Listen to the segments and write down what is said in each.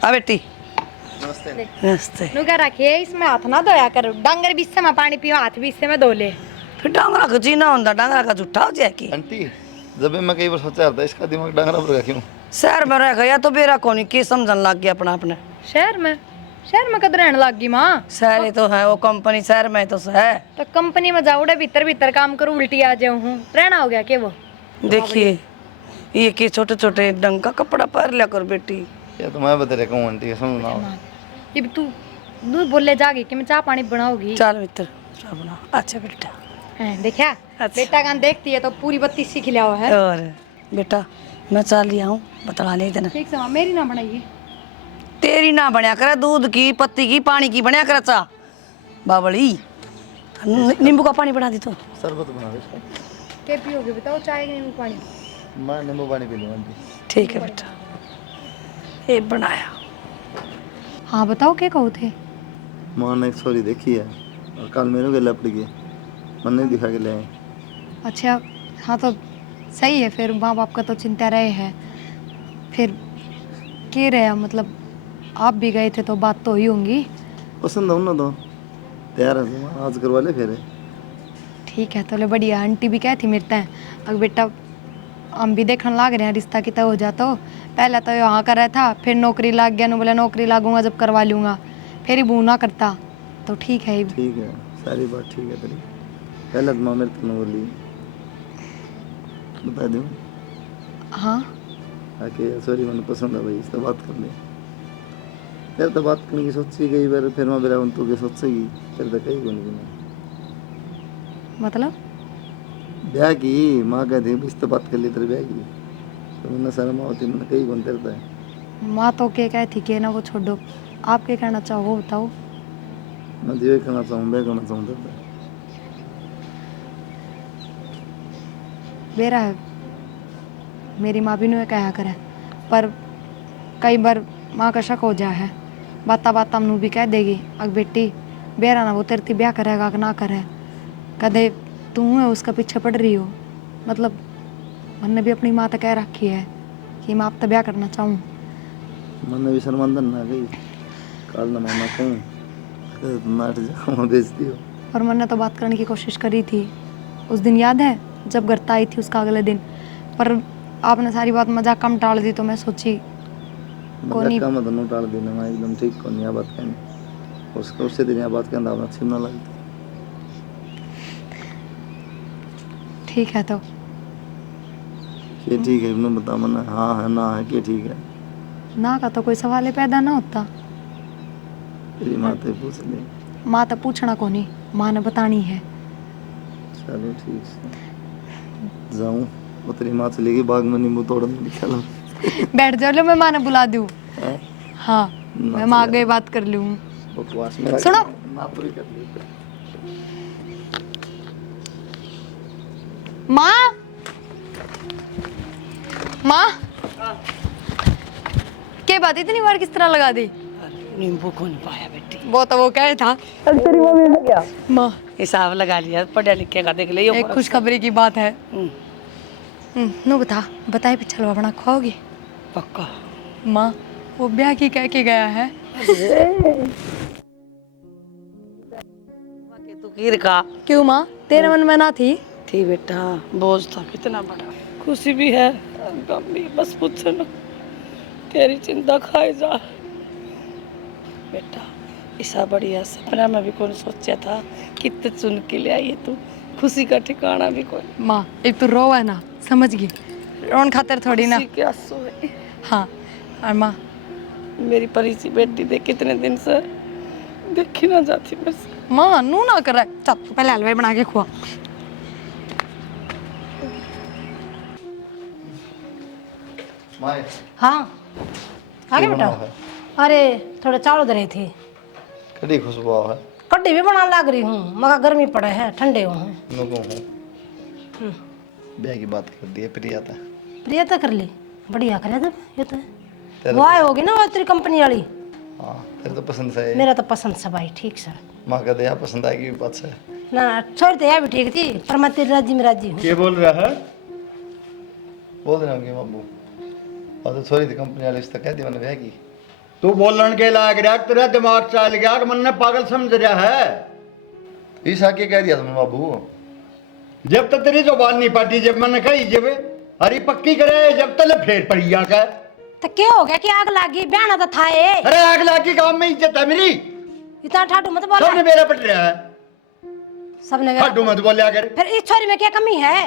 आ बेटी नमस्ते। नमस्ते। नुका रखिए इसमें हाथ ना धोया करो। डांगर भी इससे में पानी पियो, हाथ भी इससे में धो ले। फिर डांगरा का जीना होता, डांगरा का झूठा हो जाए की आंटी जब मैं कई बार सोचा था इसका दिमाग डांगरा पर क्यों। शहर में रह गया तो बेरा कोनी की समझन लग गया अपना अपने। शहर में कद रहने लग गई माँ। शहर ही तो है वो कंपनी, शहर में तो है। तो कंपनी में जाऊड़े भीतर भीतर काम करूँ, उल्टी आ जाऊँ हूँ, रहना हो गया के वो। देखिए ये के छोटे छोटे ढंग का कपड़ा पहन लिया कर बेटी। ये तो मैं बता रहा हूँ आंटी सुन ना। ये तू दूध बोले जागी कि मैं चाय पानी बनाओगी। चल मित्र चाय बना। अच्छा बेटा देखा अच्छा। बेटा कान देखती है तो पूरी बत्ती सीख लिया हुआ है। और बेटा मैं चाय लिया हूँ, बतला ले देना। ठीक से मेरी ना बनाइए। तेरी ना बनया करे, दूध की पत्ती की पानी की बनया करे चा बाबड़ी। नींबू का पानी बना दी तो शरबत बना दे। क्या पियोगे बताओ, चाय की नींबू पानी? मैं नींबू पानी पी लूँ आंटी। ठीक है बेटा ये बनाया। हाँ बताओ क्या कहो थे? माँ ने एक स्टोरी देखी है और कल मेरे को लपट गई, मन नहीं दिखा के ले आए। अच्छा हाँ तो सही है फिर, माँ बाप का तो चिंता रहे है। फिर के रहे मतलब आप भी गए थे तो बात तो हुई होंगी। पसंद हो ना तो तैयार है माँ, आज करवा ले फिर। ठीक है तो ले बढ़िया। आंटी भी कहती मेरे तय अगर बेटा हम भी देखने लाग रहे हैं रिश्ता कितना हो जाता हो। पहले तो यहाँ कर रहा था, फिर नौकरी लाग गया, बोले नौकरी लागूंगा जब करवा लूँगा, फिर ही बूना करता तो ठीक है। ठीक है सारी बात ठीक है तेरी। पहले तो माँ मेरे तुमने बोली बता दूँ हाँ आके सॉरी मैंने पसंद है भाई, इससे बात कर ले। तेरे तो बात करने की सोची गई बार, फिर मैं बेरा तू के सोचेगी तेरे तो कहीं को नहीं। मतलब ब्याह की माँ कहती है इससे बात कर ली तेरे ब्याह की, तो मैंने शर्म होती मैंने कहीं कौन तेरता है। माँ तो के कहती कि ना वो छोड़ो, आप क्या कहना चाहो वो बताओ। मैं जो करना चाहूँ ब्याह करना चाहूँ तेरता। बेरा है मेरी माँ भी नहीं कहा करे, पर कई बार माँ का शक हो जा है। बाता बाता मनु भी कह देगी अग बेटी बेरा ना वो तेरे ब्याह करेगा कि ना करे, कदे तू है उसका पीछे पड़ रही हो। मतलब मैंने भी अपनी माँ तक कह रखी है कि मैं आप तो ब्याह करना चाहूँ। मैंने भी शर्मांदन ना गई काल ना मामा कहूँ नाट जाऊँ बेचती हो। और मैंने तो बात करने की कोशिश करी थी उस दिन, याद है जब घर आई थी उसका अगले दिन, पर आपने सारी बात मजाक कम टाल दी तो मैं सोची मजाक का मत नो टाल देना, मैं एकदम ठीक को नहीं बात कहनी उसका उससे दिन बात कहना अपना अच्छी ना लगती। ठीक है तो ये ठीक है मैं बता मना हाँ है ना है कि ठीक है। ना का तो कोई सवाल ही पैदा ना होता। तेरी माँ से पूछ ले। माँ तो पूछना को नहीं, माँ ने बतानी है। चलो ठीक है जाऊँ वो तेरी माँ चली गई बाग में नींबू तोड़ने चलो। बैठ जाओ लो, मैं माँ ने बुला दूँ। हाँ मैं माँ आगे बात कर लूँ। बकवास में सुनो ना पूरी कर ली। माँ माँ क्या बात इतनी बार किस तरह लगा दी? नींबू कौन पाया बेटी? वो तो वो कहे था। तेरी मम्मी ने क्या माँ हिसाब लगा लिया, पढ़ा लिखे का देख ले। एक खुशखबरी की बात है। नो बताए पिछल बना खाओगी पक्का। माँ वो ब्याह की कह के गया है। तू कीर का क्यों माँ तेरे मन में ना थी? थी बेटा, बोझ था कितना बड़ा। खुशी भी है गम भी, बस पूछ ना तेरी चिंता खाए जा बेटा। ऐसा बढ़िया सपना में भी कौन सोचा था कितने चुन के ले आई तू, खुशी का ठिकाना भी कोई। माँ एक तो रो है ना, समझ गई रोन खातर थोड़ी ना। खुशी के आंसू है। हाँ और माँ मेरी परी सी बेटी देख कितने दिन से देखी ना जाती मेरे से। माँ नू ना कर रहा, चल पहले हलवाई बना के खुआ। माए हाँ आगे बेटा। अरे थोड़े चावल दे रही थी, कड़ी खुशबू है। कड्डी भी बना लग रही हूँ, मगर गर्मी पड़े है ठंडे हुए हैं। नुको हूँ ब्याह की बात कर दी है प्रिया था। प्रिया तो कर ली, बढ़िया करे जब ये तो तेरा वो आए होगी ना वो तेरी कंपनी वाली। हाँ तेरे तो पसंद से मेरा तो पसंद से भाई ठीक सर। माँ का दया पसंद आएगी बात से ना छोड़ दे यार भी ठीक थी, पर मैं तेरी राजी में राजी हूँ। क्या बोल रहा है? बोल देना होगी बाबू और तो छोरी थी कंपनी वाले, इससे कह दी मैंने ब्याह की। तू बोलन के लायक रहा, तेरा दिमाग चल गया कि मन ने पागल समझ रहा है। ईसा के कह दिया तुमने बाबू? जब तक तेरी जुबान नहीं पाटी, जब मैंने कही जब हरी पक्की करे, जब तक फेर पड़ी आ कर। तो क्या हो गया कि आग लागी? बयाना तो था ये। अरे आग लागी काम में इज्जत है मेरी। इतना ठाटू मत बोल। सबने मेरा पट रहा है, सबने ठाटू मत बोलिया कर। फिर इस छोरी में क्या कमी है?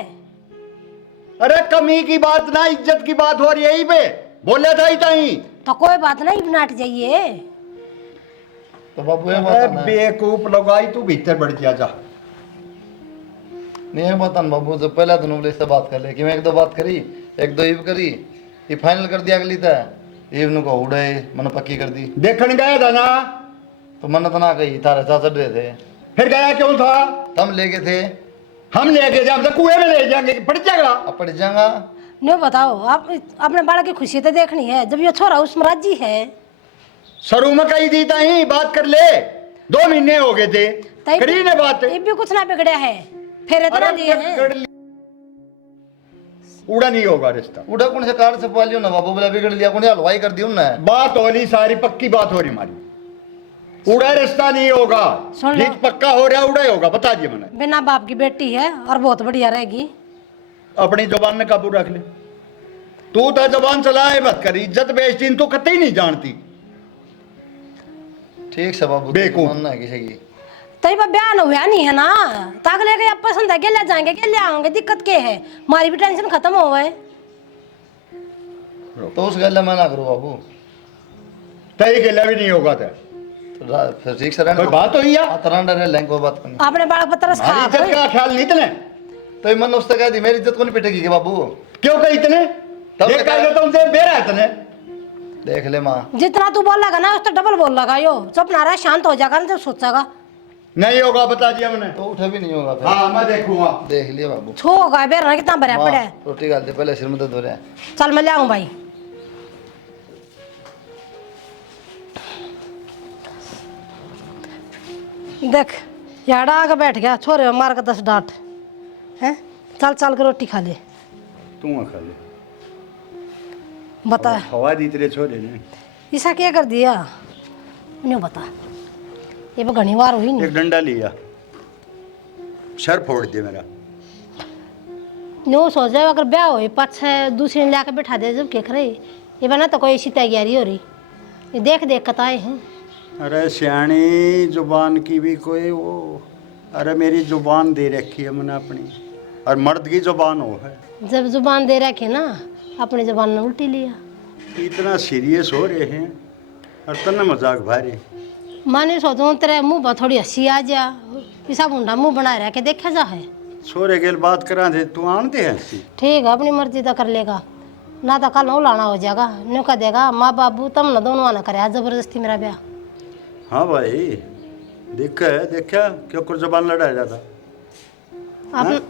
अरे कमी की बात ना, इज्जत की बात हो रही है यही पे। बोला था ही तो कोई बात नहीं, बनाट जाइए। तो बाबू ये अरे बताना है। बेवकूफ लगाई, तू भीतर बढ़ जा जा। नहीं बतान बाबू, तो पहला दिन बोले इससे बात कर ले कि मैं एक दो बात करी, एक दो ईव करी, ये फाइनल कर दिया अगली था। ईव नु को उड़ाए मन पक्की कर दी। देखने गया था ना, तो मन तो ना कही, तारे साथ चढ़ रहे थे। फिर गया क्यों था? तम लेके थे, हम लेके जाए तो कुएं में ले जाएंगे, पड़ जाएगा। अब पड़ जाएगा। नहीं बताओ, आप अपने बालक की खुशी तो देखनी है। जब ये छोरा उसमें राजी है। सरू में कही दी ही बात कर ले, 2 महीने हो गए थे, करी ने बात। ये भी कुछ ना बिगड़ा है, फिर इतना दिए हैं। उड़ा नहीं होगा रिश्ता। उड़ा कौन से कार से पालियो ना बाबू, बोला बिगड़ लिया कौन, हलवाई कर दियो ना। बात हो रही सारी, पक्की बात हो रही हमारी। उड़ा रिश्ता नहीं होगा, सुन लो। ठीक पक्का हो रहा उड़ा ही होगा, बता दिए मैंने। बिना बाप की बेटी है और बहुत बढ़िया रहेगी। अपनी जुबान में काबू रख ले। तू तो जुबान चलाए मत कर, इज्जत बेचती तू कतई नहीं जानती। ठीक से बाबू, बेवकूफ। मानना है किसी की। तई पर बयान हुआ नहीं है ना, ताक लेके अब पसंद है, ले जाएंगे, ले आओगे, दिक्कत क्या है? हमारी भी टेंशन खत्म हो गए। तो उस गल में ना करो बाबू, तई गिला भी नहीं होगा तो फिर ठीक से रहना। कोई बात हुई या? तरंडा रहे लेंगे बात करनी। आपने बालक पर तरस हमारी खा इज्जत का ख्याल नहीं तने? तो ये मन उससे कह दी, मेरी इज्जत को नहीं पिटेगी के बाबू। क्यों कही तने? तब ये क्या? कह तुमसे बेरा है तने। देख ले माँ, जितना तू बोल लगा ना, उस तो डबल बोल लगा। यो चुप ना रहा, शांत हो जाएगा ना, जब सोचेगा। नहीं होगा, बता दिया मैंने। तो उठे भी नहीं होगा फिर। हाँ मैं देखूंगा। देख लिया बाबू। छो गए बेर कितना भरा माँ, पड़ा है। रोटी डाल दे पहले, सिर में दर्द हो रहा है। चल मैं ले आऊं भाई। देख याड़ा आके बैठ गया, छोरे मार के 10 डांट है। चल चल के रोटी खा ले। तू खा ले, बता हवा दी तेरे छोरे ने। ऐसा क्या कर दिया? नहीं बता, ये भी घनी बार हुई नहीं। एक डंडा लिया, सर फोड़ दिया मेरा। नो सोच रहे अगर ब्याह हो पाछे दूसरी ने लाके बैठा दे, जब केख रहे ये बना तो कोई ऐसी तैयारी हो रही। ये देख देख कताए हैं। अरे सियाणी जुबान की भी कोई वो, अरे मेरी जुबान दे रखी है मैंने अपनी, और मर्द की जुबान हो है। जब जुबान दे रखे ना, अपनी जुबान ने उल्टी लिया। इतना सीरियस हो रहे हैं और तना मजाक भारी। माने सोचो तेरे मुंह पर थोड़ी हंसी आ जा, पिसा मुंडा मुंह बना रहा के देखा जा है। छोरे गेल बात करा दे, तू आन दे हंसी। ठीक है, अपनी मर्जी तो कर लेगा ना, तो कल लाना हो जाएगा। न्यू कह देगा माँ बाबू तुम ना दोनों आना करे जबरदस्ती मेरा ब्याह। हाँ भाई देखा क्यों कर जबान लड़ाया जाता।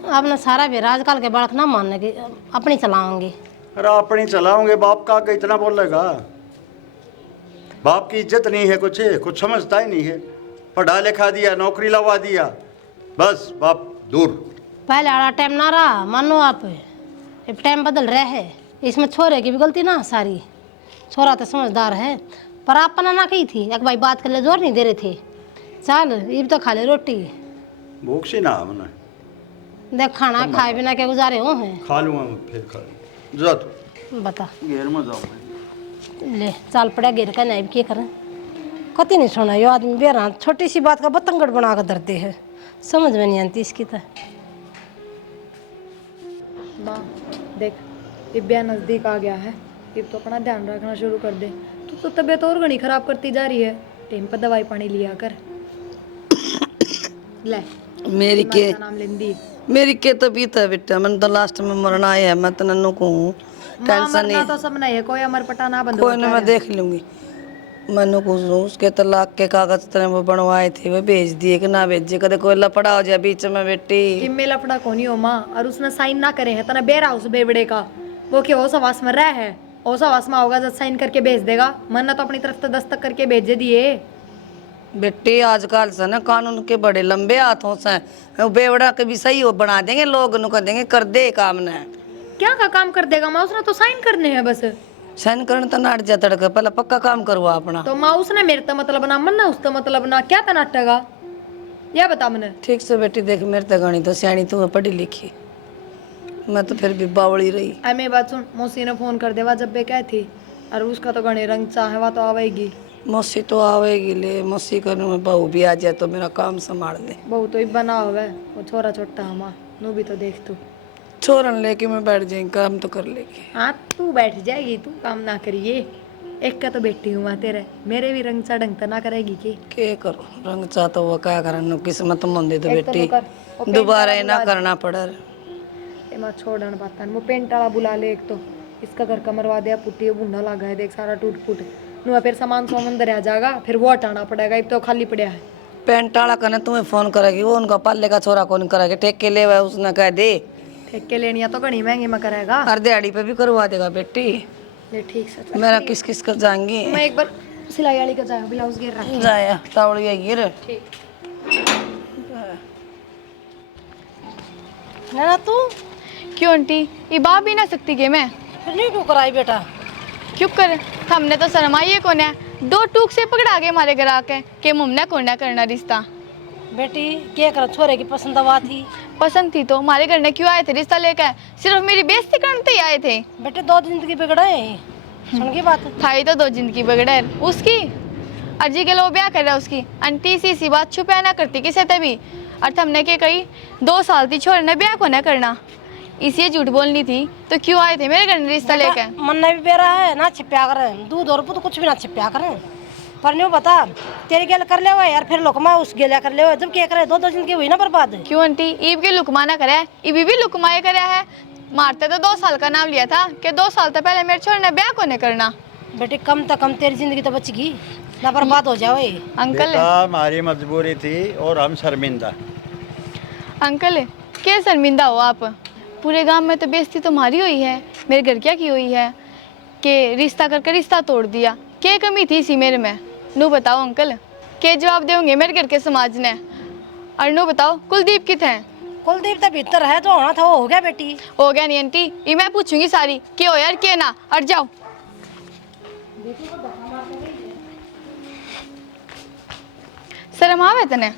अपना सारा भी आजकल के बालक ना मानने की अपनी चलाओगे। अरे अपनी चलाओगे, बाप का इतना बोलेगा? बाप की इज्जत नहीं है, कुछ समझता ही नहीं है। पढ़ा लिखा दिया, नौकरी लगा दिया, बस बाप दूर। पहले आड़ा टाइम ना रहा, मानो आप अब टाइम बदल रहे है। इसमें छोरे की भी गलती ना सारी। छोरा तो समझदार है, पर आप पना ना कही थी एक भाई बात कर ले, जोर नहीं दे रहे थे। चल ये तो खा ले रोटी। भूख से ना मैंने देख खाना खाए बिना क्या गुजारे हो हैं। खा लूँगा मैं, फिर खा लूँगा। जा तू बता घेर में जाऊँ। ले चाल पड़ा गिर का नहीं क्या करें। कति नहीं सुना यो आदमी बेरा, छोटी सी बात का बतंगड़ बना कर धरते है। समझ में नहीं आती इसकी तो। माँ देख, ये ब्याह नज़दीक आ गया है, अब तो अपना ध्यान रखना शुरू कर दे। तो तबीयत और घनी खराब करती जा रही है। टाइम पर दवाई पानी लिया कर। ले मेरी के नाम लेंदी। मेरी के तबीयत है बेटा, मैंने तो लास्ट में मरना है। मैं तो नन्नू को हूँ, टेंशन नहीं। तो सब नहीं है, कोई अमर पटा ना बंद। कोई ना, मैं देख लूंगी। मैंने कुछ उसके तलाक के कागज तरह वो बनवाए थे, वो भेज दिए कि ना भेजे, कदे कोई लपड़ा हो जाए बीच में बेटी। इनमें लफड़ा कोनी हो माँ, और उसने साइन ना करे है तना बेरा उस बेवड़े का। वो क्या ओसा वास में रह है, ओसा वास में होगा जब साइन करके भेज देगा। मन ने तो अपनी तरफ से दस्तक करके भेजे दिए। बेटी आजकल से ना कानून के बड़े लंबे हाथों से, वो बेवड़ा के भी सही हो बना देंगे, लोग नु कर देंगे, कर दे काम ने। क्या का काम कर देगा माँ, उसने तो साइन करने हैं बस। सहन करने तो नाट जा तड़के पहले पक्का काम करवा अपना। तो माँ उसने मेरे तो मतलब ना मन ना उसका मतलब ना क्या था नाटेगा यह बता मैंने। ठीक से बेटी देख, मेरे तो गणी तो सियाणी, तू है पढ़ी लिखी, मैं तो फिर भी बावड़ी रही। आई मेरी बात सुन, मौसी ने फोन कर देवा जब बे क्या थी, और उसका तो गणे रंग चाहे वह तो आवेगी। मौसी तो आवेगी ले, मौसी करने में बहू भी आ जाए तो मेरा काम संभाल ले। बहू तो ही बना हुआ वो छोरा छोटा हमा नू भी तो देख तू। छोरन लेके मैं बैठ जाएंगे, काम तो कर लेगी। हाँ तू बैठ जाएगी, तू काम ना करिए। एक का तो बेटी हूँ मैं तेरे, मेरे भी रंग सा ढंग तो ना करेगी के करो रंग चाह तो वो क्या करना, किस्मत मंदी तो एक तो बेटी वो कर, वो पेंट दोबारा वाला ही ना बुला करना पड़ा। ए माँ छोड़न बात वो पेंट वाला बुला ले एक तो, इसका घर का मरवा दिया पुट्टी बुढ़ा लगा है देख सारा टूट फूट नु, फिर सामान सामान दरिया जाएगा, फिर वो हटाना पड़ेगा, अब तो खाली पड़ा है। पेंट वाला कहना तुम्हें फोन करेगी, वो उनका पाले का छोरा कौन करेगा, टेक के ले उसने कह दे। ठेके लेनिया तो घनी महंगी में करेगा, हर दिहाड़ी पे भी करवा देगा बेटी। ये ठीक से मेरा किस किस कर जाएंगी। मैं एक बार सिलाई वाली का जाऊँ ब्लाउज गिर रहा जाया तावड़ी गिर। ठीक। ना तू क्यों आंटी, ये बात भी ना सकती के मैं फिर नहीं क्यों कराई बेटा? क्यों कर, हमने तो शर्माइए कौन है, दो टूक से पकड़ा के हमारे घर आके के मुमने कौन है करना रिश्ता। बेटी क्या कर, छोरे की पसंद आवा थी, पसंद थी तो हमारे घर ने क्यों आए थे रिश्ता लेकर, सिर्फ मेरी बेइज्जती करने ही आए थे। बेटे दो जिंदगी बिगड़े सुन की बात। थाई तो दो जिंदगी बिगड़े उसकी, अर्जी के लो ब्याह कर रहा उसकी, आंटी सी बात छुपा ना करती किसे तभी, और हमने के कही 2 साल थी छोरे ने ब्याह को ना करना, इसलिए झूठ बोलनी थी तो क्यों आए थे मेरे घर में रिश्ता लेकर। मन भी बेरा है ना छिप्या करें, दूध और पुत कुछ भी ना छिप्या करें, पर नहीं बता तेरी गेल कर ले हुए यार, फिर लोकमा उस गेला कर ले हुए, जब क्या करे, दो जिंदगी हुई ना बर्बाद। क्यों आंटी, ईब के लुकमा ना करे, ईबी भी लुकमाए करे है, मारते तो 2 साल का नाम लिया था कि 2 साल तो पहले मेरे छोरे ने ब्याह को नहीं करना। बेटी कम तो कम तेरी जिंदगी तो बचगी ना, बर्बाद हो जाओ। अंकल बेटा हमारी मजबूरी थी और हम शर्मिंदा। अंकल क्या शर्मिंदा हो आप, पूरे गांव में तो बेइज्जती तुम्हारी हुई है, मेरे घर क्या की हुई है कि रिश्ता करके रिश्ता तोड़ दिया, क्या कमी थी इसी मेरे में, नू बताओ अंकल, क्या जवाब देंगे मेरे घर के समाज ने। और नू बताओ कुलदीप कित हैं? कुलदीप तो भीतर है, जो होना था वो हो गया बेटी। हो गया नहीं आंटी, ये मैं पूछूंगी सारी क्या हो यार क्या ना, और जाओ। शर्म आवे तने?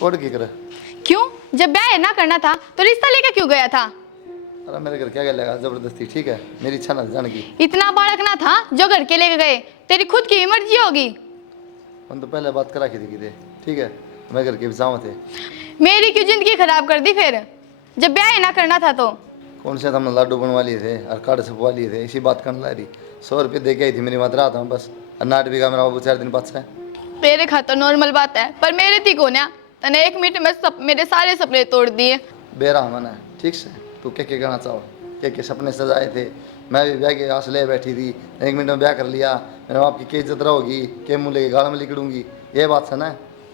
कोड की करे? क्यों, जब ब्याह ना करना था तो रिश्ता लेकर क्यों गया था? अरे मेरे घर क्या गलेगा जबरदस्ती, ठीक है मेरी इच्छा ना जाने की। इतना बालक ना था जो घर के लेके गए, तेरी खुद की मर्जी होगी। हम तो पहले बात करा की थी, ठीक है मैं घर के जाऊँ थे। मेरी क्यों जिंदगी खराब कर दी फिर, जब ब्याह ना करना था तो? कौन से हमने लाडू बनवा लिए थे और कार्ड छपवा लिए थे, इसी बात करने ला रही। 100 रुपये दे के आई थी मेरी मात्रा आता हूँ बस, और नाट भी का मेरा बाबू 4 दिन बाद से। तेरे खातर नॉर्मल बात है, पर मेरे थी कौन है, तने 1 मिनट में मेरे सारे सपने तोड़ दिए। बेरा मना ठीक से, तू क्या कहना चाहो, क्या सपने सजाए थे, मैं भी ब्याह के आस ले बैठी थी, 1 मिनट में ब्याह कर लिया, मेरे बाप की क्या इज्जत रहोगी, क्या मुँह लेके गाड़ में लिखड़ूंगी, ये बात से ना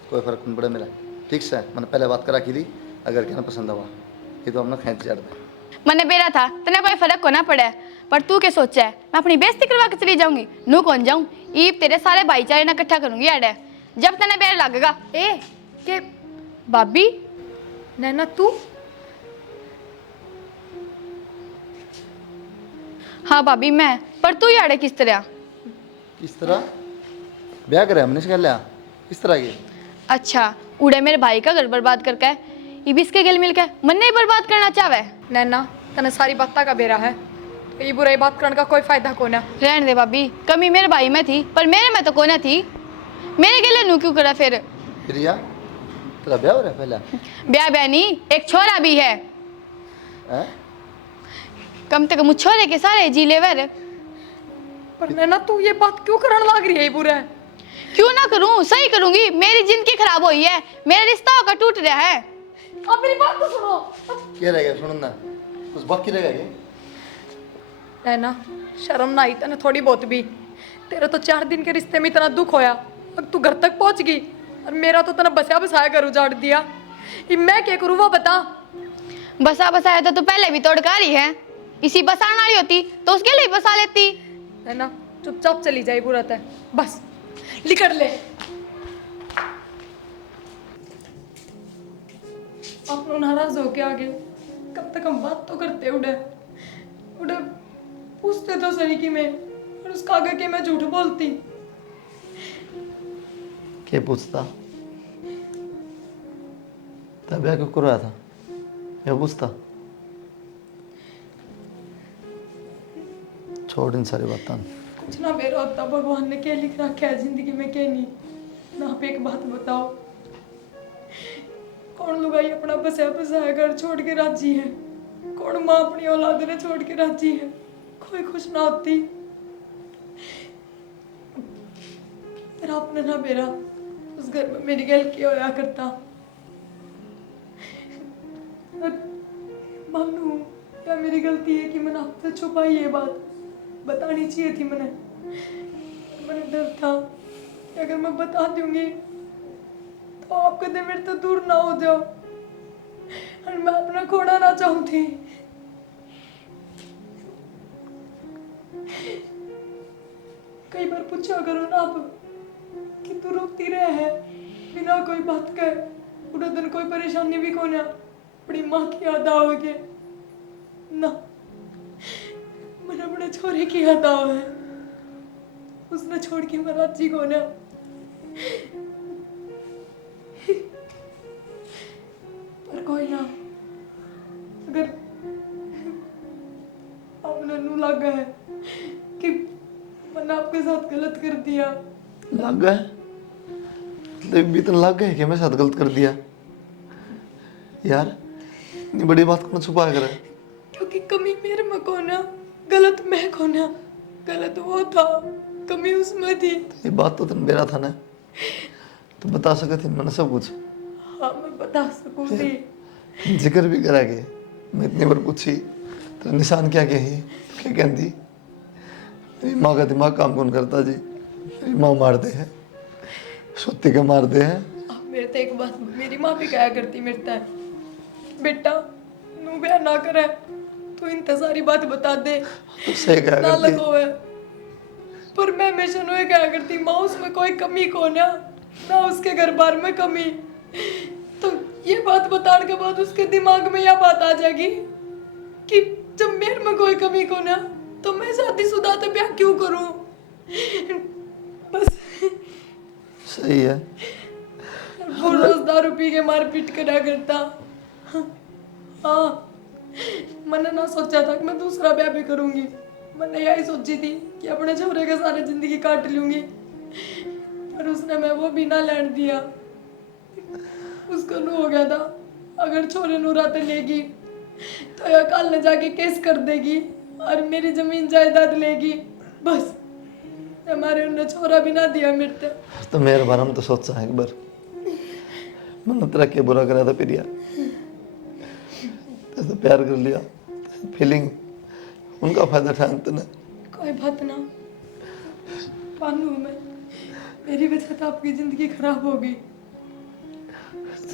कोई फर्क नहीं पड़े मेरा, ठीक से मैंने पहले बात करा की थी, अगर क्या पसंद हुआ ये तो हमने खेच चढ़ दे। मैंने बेरा था तने कोई फर्क को ना पड़े, पर तू क्या सोचा है मैं अपनी बेइज्जती करवा के चली जाऊंगी? नू कौन जाऊं, ईब तेरे सारे भाईचारे ना इकट्ठा करूंगी यार, जब तने बेर लगेगा। ए के भाभी नैना तू? हाँ भाभी मैं, पर तू यार किस तरह? किस तरह ब्याह करे हमने से लिया किस तरह की? अच्छा उड़े मेरे भाई का घर बर्बाद करके ये भी इसके गिल मिल के मन नहीं बर्बाद करना चाहे। नैना तने सारी बात का बेरा है, तो ये बुराई बात करने का कोई फायदा कौन है। रहने दे भाभी, कमी मेरे भाई में थी पर मेरे में तो कोना थी, मेरे गिले नू क्यों करा फिर? प्रिया तेरा ब्याह हो रहा है पहला? ब्याह ब्याह नहीं, एक छोरा भी है, हैं? कम से कम छोरे के सारे जी ले वर। पर नैना तू ये बात क्यों करने लग रही है बुरा? क्यों ना करूं, सही करूंगी, मेरी जिंदगी खराब हुई है, मेरा रिश्ता का टूट रहा है। अब मेरी बात तो सुनो। क्या रहेगा सुनो ना, कुछ बाकी रहेगा क्या? नैना शर्म ना आई तने थोड़ी बहुत भी, तेरे तो 4 दिन के रिश्ते में इतना दुख होया, अब तू घर तक पहुंच गई और मेरा तो तना बसा बसाया घर उजाड़ दिया, ये मैं क्या करूँ वो बता। बसा बसाया तो तू पहले भी तोड़का रही है, इसी बसाने वाली होती तो उसके लिए बसा लेती। नैना चुपचाप चली जाए बुरा है, बस निकल ले। आप लोग नाराज होके आगे, कब तक हम बात तो करते उड़े उड़े पूछते तो सही कि मैं उसका आगे के मैं झूठ बोलती। के पूछता तब ब्याह क्यों करवाया था, ये पूछता। छोड़ इन सारी बातें। कुछ ना मेरा होता, भगवान ने क्या लिख रखा है जिंदगी में क्या नहीं। ना आप एक बात बताओ, कौन लुगाई अपना बसाया बसाया घर छोड़ के राजी है? कौन माँ अपनी औलाद ने छोड़ के राजी है? कोई खुश ना होती। पर आपने ना मेरा उस घर में मेरी गलती होया करता। मानू क्या मेरी गलती है कि मैंने आपसे छुपाई ये बात? बतानी चाहिए थी मैंने। मैंने डर था कि अगर मैं बता दूंगी तो आप कदे मेरे तो दूर ना हो जाओ और मैं अपना खोना ना चाहूँ थी। कई बार पूछा करो ना आप कि तू रोती रहे है बिना कोई बात कहे, पूरा दिन कोई परेशानी भी कौन है, अपनी माँ की याद आओगे ना? मैंने अपने छोरे की याद आओ है, उसने छोड़ के मैं राजी कौन है। पर कोई ना, अगर आपने नू लगा है कि मैंने आपके साथ गलत कर दिया। लग गए मतलब भी तो लग गए कि मैं साथ गलत कर दिया यार। इतनी बड़ी बात कौन छुपा कर है? क्योंकि कमी मेरे में कौन है, गलत मैं कौन है? गलत वो था, कमी उसमें थी। ये बात तो तेन मेरा था ना, तो बता सके थे मैंने सब कुछ। हाँ मैं बता सकूँ थी। जिक्र भी करा के मैं इतनी बार पूछी तो निशान क्या कही, क्या कहती मेरी माँ का दिमाग काम कौन करता जी? मेरी माँ मारते हैं, सोती के मारते हैं। आप मेरे तो एक बात मेरी माँ भी कहा करती मेरे तक, बेटा नू ब्याह ना करे तो इन सारी बात बता दे तो सही कहा ना करती। लगो है। पर मैं हमेशा नु कहा करती माँ उसमें कोई कमी कौन है ना, उसके घर बार में कमी। तो ये बात बताने के बाद उसके दिमाग में यह बात आ जाएगी कि जब मेरे में कोई कमी कौन है तो मैं शादीशुदा तो ब्याह क्यों करूं? बस सही है। वो रोज दारू पी के मारपीट करा करता। हाँ मैंने ना सोचा था कि मैं दूसरा ब्याह भी करूंगी। मैंने यही सोची थी कि अपने छोरे के सारे जिंदगी काट लूंगी, पर उसने मैं वो भी ना लैंड दिया। उसको नू हो गया था अगर छोरे नू रात लेगी तो यह कल न जाके केस कर देगी और मेरी जमीन जायदाद लेगी। बस हमारे उन्हें छोरा भी ना दिया मेरे तो मेरे बारे में तो सोचा है एक बार, मैंने तेरा क्या बुरा करा था प्रिया? तो प्यार कर लिया, फीलिंग उनका फायदा उठाया तूने। कोई बात ना पानू, मैं मेरी वजह से आपकी जिंदगी खराब हो गई।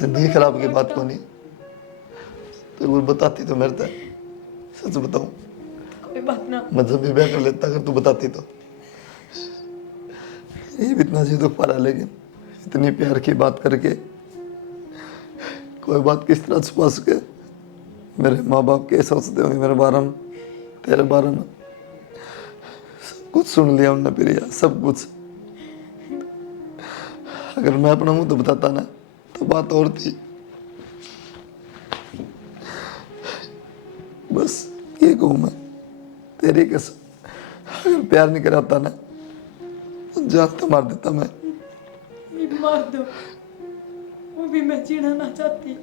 जिंदगी खराब की बात को नहीं, तो वो बताती तो मेरे तक, सच बताऊं कोई बात ना, मैं जब भी ब्याह कर लेता अगर तू बताती तो। ये भी इतना जी दुख पा रहा, लेकिन इतनी प्यार की बात करके कोई बात किस तरह छुपा सके? मेरे माँ बाप क्या सोचते होंगे मेरे बारे में, तेरे बारे में? सब कुछ सुन लिया उनने प्रिया, सब कुछ। अगर मैं अपना मुंह तो बताता ना तो बात और थी। बस ये कहूँ मैं तेरी कसम, अगर प्यार नहीं कराता ना तो जान तो मार देता मैं। ये मार दो, वो भी मैं जीना ना चाहती,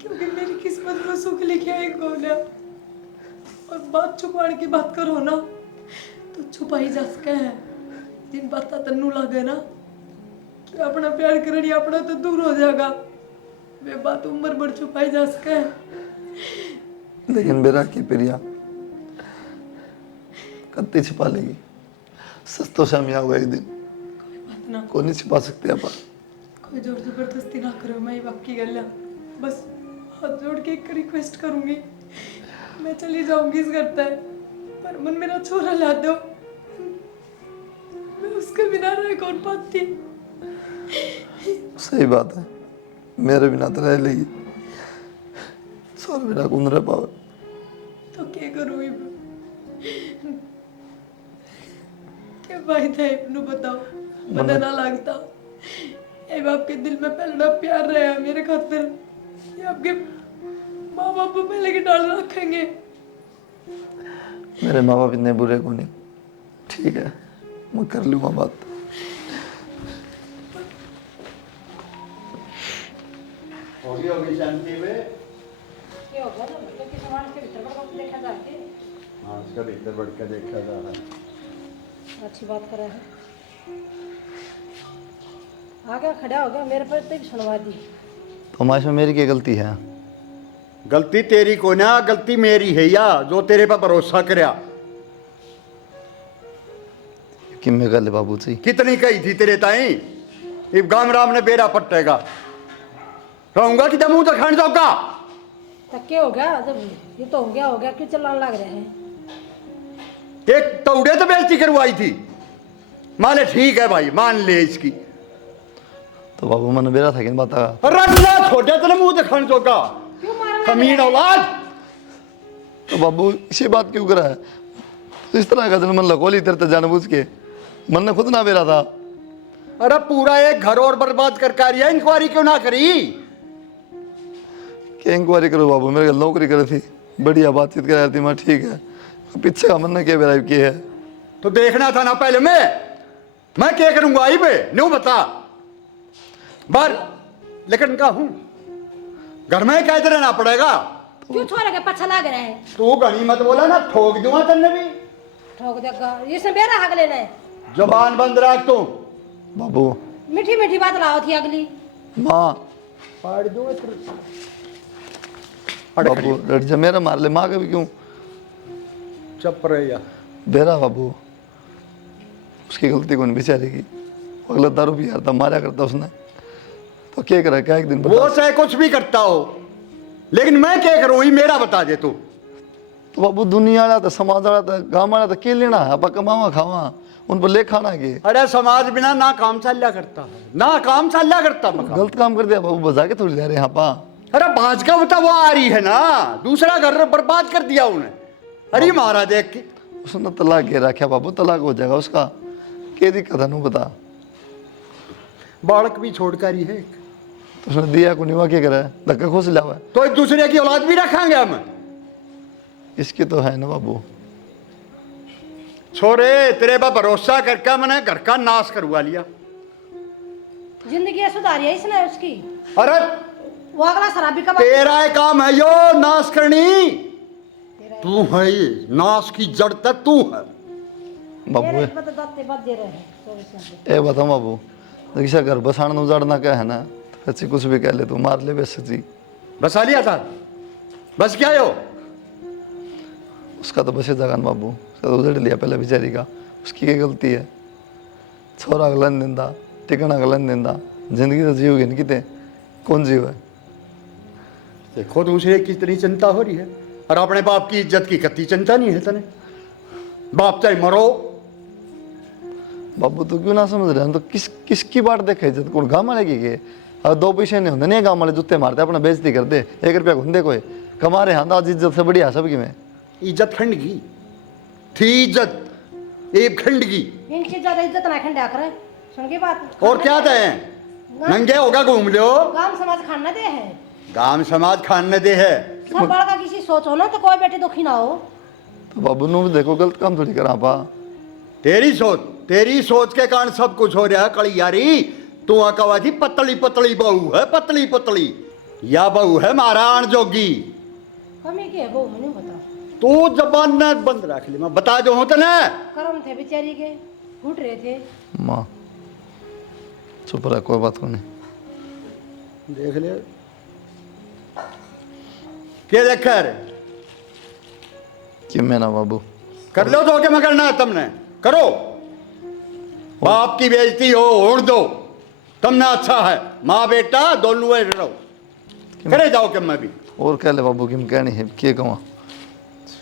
क्योंकि मेरी किस्मत में सुख लिखा है कौन है। और बात छुपाने की बात करो ना तो छुपाई जा सके है। जिन बात तन्नू लगे ना कि अपना प्यार करनी अपना तो दूर हो जाएगा, वे बात उम्र भर छुपाई जा सके है। लेकिन बेरा की प्रिया कत्ती छिपा लेगी, सच तो सामने होगा एक दिन। कोई बात ना, कौन नहीं छिपा सकते आप? कोई जोर जबरदस्ती ना करो, मैं ये बाकी गल है। बस हाथ जोड़ के एक रिक्वेस्ट करूंगी, मैं चली जाऊंगी इस घर तक, पर मन मेरा छोरा ला दो, मैं उसके बिना रह कौन पाती। सही बात है, मेरे बिना तो रह लेगी, छोर बिना कौन रह पावे? तो क्या करूँ? के भाई थे नु बताओ मने ना लगता ए बाप के दिल में पहला प्यार रहा मेरे खातिर। ये आपके माँ बाप पहले के डाल रखेंगे। मेरे माँ बाप इतने बुरे को नहीं। ठीक है, मैं कर लूँगा बात। होगी शांति में। क्या होगा ना क्योंकि समाज के भीतर बड़ा कुछ देखा जाके हाँ, उसका भीतर बढ़ के देखा जा रहा है। अच्छी बात कर रहा है। आ गया खड़ा हो गया मेरे पर तक सुनवा दी। तो हमारे में मेरी क्या गलती है? गलती तेरी को ना, गलती मेरी है या जो तेरे पर भरोसा करया। कि मैं कर ले बाबू जी। कितनी कही थी तेरे ताई इब गाम राम ने बेरा पट्टेगा रहूंगा कि मुंह तो खान जाऊंगा। तक्के हो गया जब ये तो हो गया क्यों चलाने लग रहे हैं। एक तौड़े तो बेइज्जती करवाई थी। माले ठीक है भाई, मान ले इसकी। तो बाबू मन बेरा था कि बता रखना छोटे तेरे मुंह तो खान जाऊंगा कमीन औलाद। तो बाबू इसी बात क्यों करा है? तो इस तरह का दिल मन लगोली तेरे तो जानबूझ के मन ने खुद ना बेरा था। अरे पूरा एक घर और बर्बाद कर कार्य इंक्वायरी क्यों ना करी? क्या इंक्वायरी करो बाबू? मेरे घर नौकरी करी थी, बढ़िया बातचीत करा थी मैं। ठीक है, पीछे का मन ने क्या बेरा किया है? तो देखना था ना पहले। मैं क्या करूंगा आई पे न्यू बता बार। लेकिन का हूं घर में कैद रहना पड़ेगा। क्यों छोरे के पछा लग रहे हैं। तू गणी मत बोला ना, ठोक दूंगा तन्ने भी। ठोक देगा इसने बेरा हक लेना है। जबान बंद रख तू। बाबू मीठी मीठी बात लाओ थी अगली। माँ फाड़ दूंगा बाबू डर जा मेरा मार ले। माँ का भी क्यों? चुप रहे या बेरा बाबू उसकी गलती कौन बेचारी की? अगला दारू भी यार था, मारा करता उसने। तो क्या करा? क्या एक दिन वो बता। चाहे कुछ भी करता हो, लेकिन मैं क्या करूं ये मेरा बता दे तू। तो बाबू दुनिया वाला था, समाज वाला था, गाँव वाला था, के लेना है? आप कमावा खावा उन पर ले खाना के। अरे समाज बिना ना काम चाल्या करता है, ना काम चाल्या करता मकान। गलत काम कर दिया बाबू, बजा के थोड़ी जा रहे यहाँ पा। अरे भाज का बता वो आ रही है ना, दूसरा घर बर्बाद कर दिया उन्हें। अरे मारा देख के उसने तलाक के रखा बाबू, तलाक हो जाएगा उसका। क्या दिक्कत है नू बता? बालक भी छोड़कर ही है। तो उसने दिया को नहीं, क्या करा? धक्का खोस लिया हुआ है। तो एक दूसरे की औलाद भी रखेंगे हम। इसकी तो है ना बाबू। छोरे तेरे पर भरोसा करके मैंने घर का नाश करवा लिया। जिंदगी सुधारी है इसने उसकी। अरे वो अगला शराबी का तेरा ही काम है यो नाश करनी। तू है ये नाश की जड़ तक तू है। बाबू ए बताओ बाबू, किसी घर बसाना उजाड़ना क्या है ना? अच्छी कुछ भी कह ले तू, मार ले वैसे जी। बसा लिया था बस क्या हो? उसका तो बसे जगह बाबू, उसका तो उजड़ लिया पहले बेचारी का। उसकी क्या गलती है? छोरा गलन दिंदा, टिकना गलन दिंदा, जिंदगी तो जीवगी नहीं कितने कौन जीव है? देखो दूसरे की कितनी चिंता हो रही है, और अपने बाप की इज्जत की कत्ती चिंता नहीं है तने। बाप चाहे मरो। बाबू तो क्यों ना समझ रहे हैं? तो किसकी बात देखे इज्जत कौन? गाँव वाले की के और दो पैसे नहीं होंगे नहीं, गाँव वाले जुत्ते मारते अपना बेइज्जती कर दे। 1 रुपया घुंदे कोई कमा रहे हैं आज इज्जत से बढ़िया सबकी में। इज्जत खंड की थी, इज्जत एक खंड की। इनकी ज्यादा इज्जत ना खंडा करे सुन की बात। और क्या थे नंगे होगा घूम लो। गांव समाज खाना दे है, गांव समाज खाने दे है। सब बड़ा का किसी सोच हो ना तो कोई बेटे दुखी ना हो। तो बाबू नु देखो गलत काम थोड़ी करा पा। तेरी सोच के कारण सब कुछ हो रहा है कलियारी। तू कहा थी पतली पतली बहू है, पतली पतली या बहू है महाराण जोगी। कमी के वो मैंने बता। तू जबान न बंद रख ले, मैं बता जो हूं तने। कर्म थे बेचारी के फूट रहे थे। माँ चुप रहा, कोई बात को नहीं। देख ले क्या देख कर कि मैं ना बाबू कर लो तो क्या करना है तुमने करो। बाप की बेइज्जती हो उड़ दो, तुमने अच्छा है। माँ बेटा दोनों रहो, करे जाओ कि मैं भी। और कह ले बाबू कि मैं कहनी है क्या कहूँ?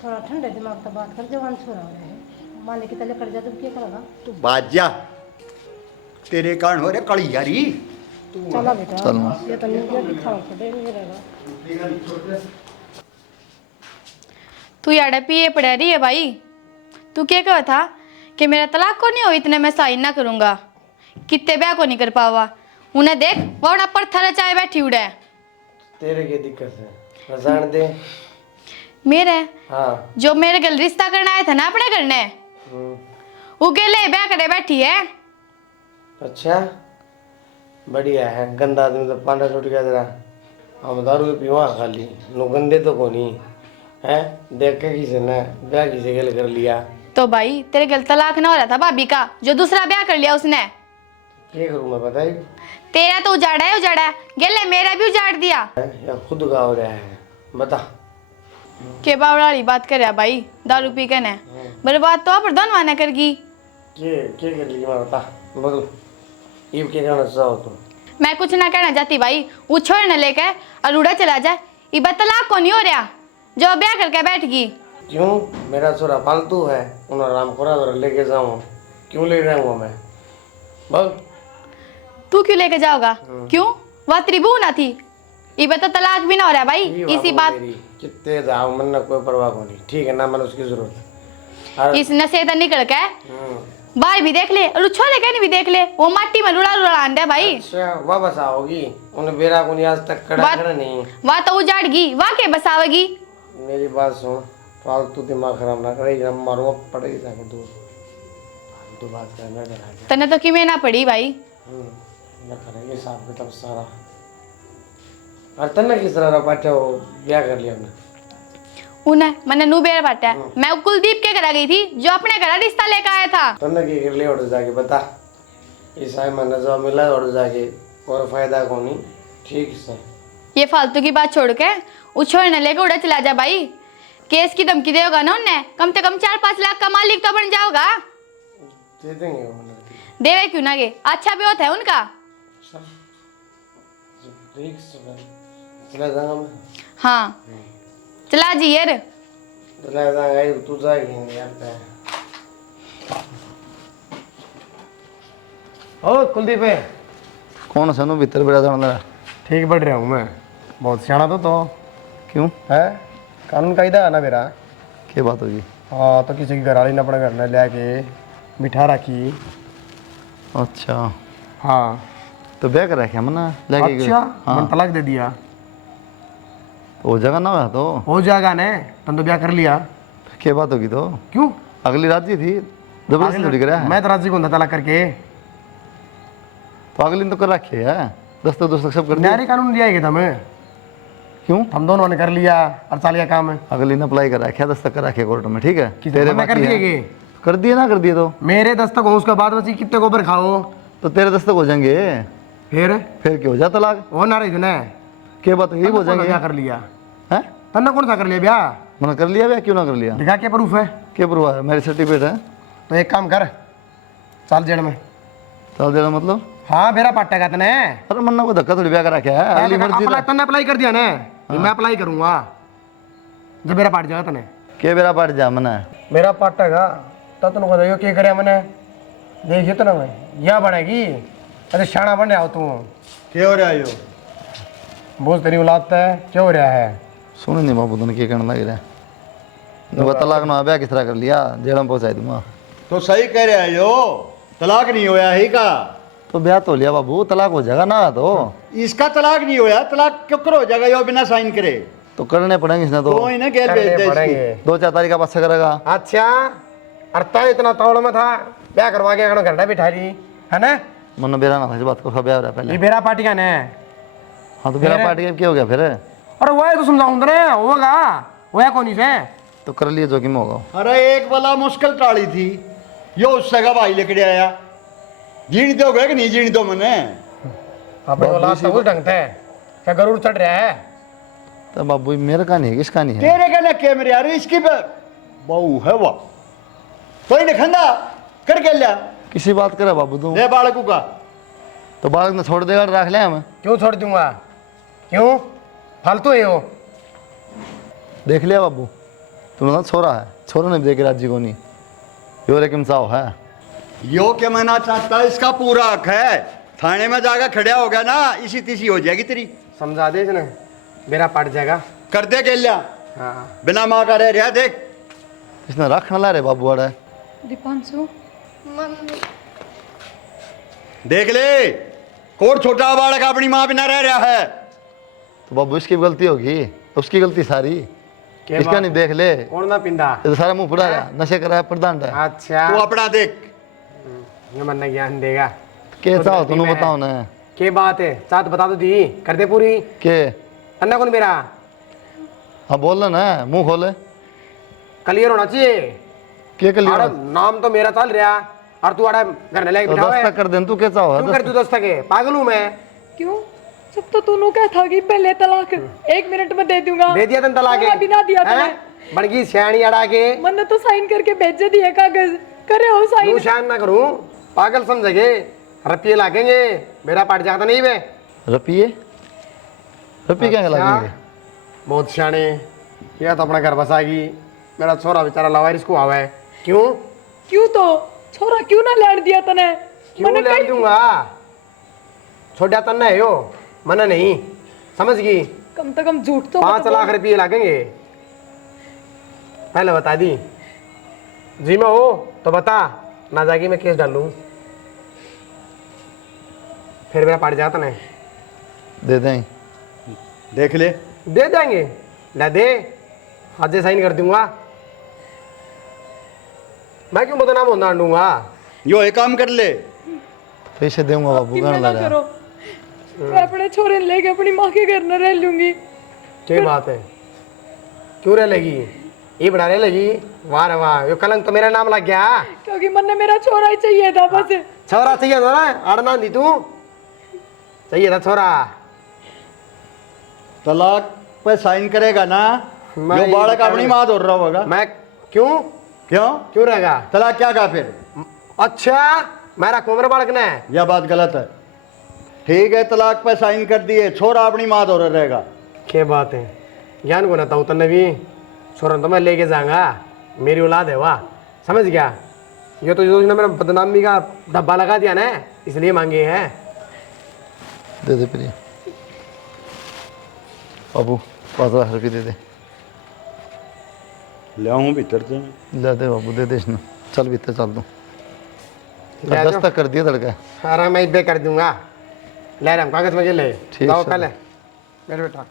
थोड़ा ठंडे दिमाग से बात कर, जवान छोरा हो रहे हैं मालिक की तले कर जा तुम क्या करेगा? तू बाजा तेरे कारण हो रहे कलियारी। चला बेटा चल माँ। ये तो नहीं दिखाओ छोटे नहीं रहेगा। तू याडा पिए पड़ा रही है भाई। तू क्या कहा था कि मेरा तलाक को नहीं हो इतने मैं साइन ना करूँगा, कितने ब्याह को नहीं कर पावा। उन्हें देख वो अपना पत्थर चाय बैठी उड़े। तेरे की दिक्कत है जान दे। मेरे हाँ जो मेरे गल रिश्ता करना आया था ना अपने करने, वो गेले ब्याह करे बैठी है। अच्छा बढ़िया है। गंदा आदमी तो पांडा छूट गया तेरा। हम दारू के पीवा खाली नो गंदे तो कोनी है। देख के किसी ने ब्याह किसी गल कर लिया तो भाई तेरे गल तलाक ना हो रहा था भाभी का, जो दूसरा ब्याह कर लिया उसने। क्या करूँ मैं बताई। तेरा तो उजाड़ा है गेले मेरा भी उजाड़ दिया। या खुद का हो रहा है बता। के बावड़ा वाली बात कर रहा भाई, दारू पी के ने बर्बाद तो आप दोनों ने करगी। क्या कर लिया मैं बता बोल। ये क्या कहना चाहो तुम। मैं कुछ ना कहना चाहती भाई, वो छोड़ न लेके और उड़ा चला जाए। ये तलाक को नहीं हो रहा जो ब्याह करके बैठ गई। क्यों मेरा छोरा फालतू है, उन्हें राम खोरा लेके जाऊँ। क्यों ले जाऊँगा मैं बोल। तू क्यों लेके जाओगा? क्यों वह त्रिभु ना थी। ये बता तलाक भी ना हो रहा भाई इसी बात। कितने जाओ मन ना कोई परवाह को नहीं, ठीक है ना मन उसकी जरूरत। इस नशे से निकल के बाहर भी देख ले और छोले कहने भी देख ले, वो माटी में लुड़ा लुड़ा आंदा भाई। अच्छा वह बसाओगी उन्हें बेरा को नहीं आज तक कड़ा कर नहीं। वह तो उजाड़ गई, वह के बसावेगी। मेरी बात सुन, फालतू दिमाग खराब ना करे, मारो पड़ेगी जाके दूर फालतू बात करना डरा। तने तो किमें ना पड़ी भाई। ना करेंगे साहब किताब सारा। और तन्ने किस तरह पाटे हो ब्याह कर लिया हमने। उन्हें मैंने नू बेर बाटा मैं कुलदीप के घर गई थी जो अपने घर रिश्ता लेकर आया था। तन्ने की कर लिया और जाके बता। इस आए मैंने जो मिला और जाके और फायदा को नहीं, ठीक से। ये फालतू की बात छोड़ के उछोड़ने लेकर उड़ा चला जा भाई। केस की धमकी देगा ना उन्हें, कम से कम 4-5 लाख का मालिक तो बन जाओगा। दे देंगे उन्हें। देवे क्यों ना गे, अच्छा भी होता है उनका। ठीक से चला जाऊंगा मैं। हाँ चला जी यार। चला जाऊंगा तू जाएगी यार पे। ओ कुलदीप है कौन सनू भीतर बैठा था। ठीक बढ़ रहा हूँ मैं, बहुत सियाना तो क्यों है। कानून कायदा है ना मेरा। क्या बात होगी। हाँ तो किसी की घरवाली ने अपने घर में ले के बिठा रखी। अच्छा हाँ तो ब्याह कर रखे मना लेके गए। अच्छा मैंने तलाक दे दिया। तो हो जाएगा ना हुआ तो हो जाएगा ने तुम तो ब्याह कर लिया। क्या बात होगी तो क्यों अगली राजी थी जबरदस्ती थोड़ी करा है। मैं तो राजी को तलाक करके तो अगली ने तो कर रखी है, दस्तक सब कर दिया। न्यारी कानून लिया था मैं। क्यों हम दोनों ने कर लिया और चाल गया काम है। अगली ने अप्लाई कर रखा है, दस्तक कर रखे कोर्ट में, ठीक है। तेरे कर दिए कर दिए ना कर दिए तो मेरे दस्तक हो उसके बाद बची कितने गोबर खाओ तो तेरे दस्तक हो जाएंगे। फिर क्या हो जाता तलाक। वो ना रही ने क्या बात यही हो जाएंगे। ब्याह कर लिया है तन्ने कौन सा कर लिया ब्याह। मैंने कर लिया ब्याह, क्यों ना कर लिया। दिखा क्या प्रूफ है। क्या प्रूफ है, मेरी सर्टिफिकेट है। तो एक काम कर चल जेल में। चल देना मतलब हाँ मेरा पाटेगा तने। अरे मन्ना को धक्का थोड़ी ब्याह करा क्या है। अगली मर्जी तन्ने अप्लाई कर दिया ने। मैं अप्लाई करूंगा जब मेरा पाट जाएगा तने। के मेरा पाट जा मना मेरा पाटेगा तब तुम बताइयो क्या करे मैंने। देखिए तो ना मैं यहाँ बनेगी अरे शाना बन आओ तू। क्या हो रहा है यो। बोझ तेरी औलाद है क्या हो रहा है। सुन नहीं बाबू तुमने क्या करने लग रहा है। तलाक ना ब्याह किस तरह कर लिया, जेल में पहुंचा दूंगा। तो सही कह रहा है यो, तलाक नहीं होया ही का। तो ब्याह तो लिया बाबू, तलाक हो जाएगा ना। तो इसका तलाक नहीं होया, तलाक क्यों करो जाएगा यो बिना साइन करे। तो करने पड़ेंगे इसने तो कोई ना गैर भेज दे इसकी। 2-4 तारीख का पास करेगा। अच्छा अरे इतना तौड़ में था ब्याह करवा के घंटा बिठा ली है ना। मन बेरा ना था इस बात को, ब्याह हो रहा है पहले। ये बेरा पार्टी का ने। हाँ तो बेरा पार्टी का क्या हो गया फिर। अरे वह तो समझाऊं होगा वह कौन से तो कर लिए जोखिम होगा। अरे एक वाला मुश्किल टाली थी यो उससे का भाई लेकर आया। जीण दो गए कि नहीं जीण दो मैंने। अपने औलाद तो उस ढंग थे क्या गरुड़ चढ़ रहा है। तो बाबू मेरे का नहीं है, किसका नहीं है। तेरे का ना क्या मेरे यार इसकी बहू है वो कोई ने खंदा कर के लिया। किसी बात करे बाबू तू। ले बालकू का तो बालक ने छोड़ देगा, रख लिया हम। क्यों छोड़ दूंगा, क्यों फालतू है वो। देख लिया बाबू तुमने तो छोरा है, छोरा ने भी देखे राज्य को नहीं। यो लेकिन साव है यो क्या मना चाहता है, इसका पूरा हक है। थाने में जाकर खड़ा हो गया ना इसी तीसी हो जाएगी तेरी। समझा दे इसने मेरा पट जाएगा कर दे के लिया। हाँ बिना माँ का रह रहा देख। इसने रख न ला रे बाबू अड़े दीपांशु देख ले, कोट छोटा बालक अपनी माँ बिना रह रहा है। तो बाबू इसकी भी गलती होगी, उसकी गलती सारी। इसका नहीं देख ले, कौन ना पिंदा ये तो सारा मुंह फुड़ा रहा, नशे कर रहा है, प्रधान है। अच्छा तू अपना देख। ये मन ज्ञान देगा के चाहो तुम बताओ ना। के बात है, चाहत बता दो दी कर दे पूरी। के अन्ना कौन मेरा हाँ बोल ना, मुंह खोले। क्लियर होना चाहिए। के कर अरे लिया नाम तो मेरा चल रहा और तू आड़ा घर में लेके तो बिठाओ है। दस्ता कर दे तू, के चाहो क्यों कर तू दस्ता के, पागल हूँ मैं। क्यों? जब तो तूने कहा था कि पहले तलाक 1 मिनट में दे दूंगा। दे दिया तन तलाक और अभी ना दिया तूने। बड़गी सियाणी अड़ा के मैंने तो साइन करके भेज दिया कागज, करे हो तू साइन। शान ना करूं, पागल समझेगे। रुपये लागेंगे, मेरा पाट जाता नहीं बे। रपिए रपी क्या लगेंगे? बहुत सियाणे, यह तो अपना घर बसाएगी। मेरा छोरा बेचारा लवारिस को आवा है। क्यों क्यों तो छोरा क्यों ना लड़ दिया तने? क्यों ले दूंगा, छोड़ा तन्ना है यो, मना नहीं, समझ गई। कम से कम झूठ तो 5 लाख रुपये लगेंगे, पहले बता दी। जी मैं हो तो बता, ना जाके मैं केस डाल लूँ, फिर मेरा पाट जाता नहीं। दे दें, देख ले, दे देंगे, ला दे, आज साइन कर दूंगा। मैं क्यों बदनाम होना दूंगा। यो एक काम कर ले। पैसे दूंगा बाबू, कितना घर ना लगा। करो, मैं अपने छोरे ने लेके अपनी माँ के घर न रह लूंगी। क्या बात है, क्यों रह लगी, ये बड़ा रह लगी। वाह रे वाह, यो कलंक तो मेरा नाम लग गया। क्योंकि मन मेरा छोरा ही चाहिए था बस। छोरा चाहिए था ना, अड़ना दी तू, चाहिए था छोरा। तलाक पे साइन करेगा ना, मैं यो ये बालक बता अपनी रहा माँ धोर रहा होगा। मैं क्यों क्यों क्यों रहेगा। तलाक क्या कहा फिर? अच्छा मेरा कुमर बालक ने, यह बात गलत है। ठीक है, तलाक पे साइन कर दिए, छोरा अपनी माँ धोर रहेगा। क्या बात है, ज्ञान को ना था उतने भी, छोरा तो मैं लेके जाऊंगा, मेरी औलाद है वाह, समझ गया। ये तो जो मेरा बदनामी का धब्बा लगा दिया ना, इसलिए मांगे हैं। दे दे प्रिय बाबू, 5 लाख रुपये दे दे। ले आऊँ भीतर से। ले दे बाबू, दे दे इसने। चल भीतर चल दूँ, ले आ जाओ। दस्ता कर दिया लड़का। अरे मैं इब्बे कर दूंगा, ले रहा हूँ कागज में ले, ठीक लाओ है। कल है मेरे बेटा।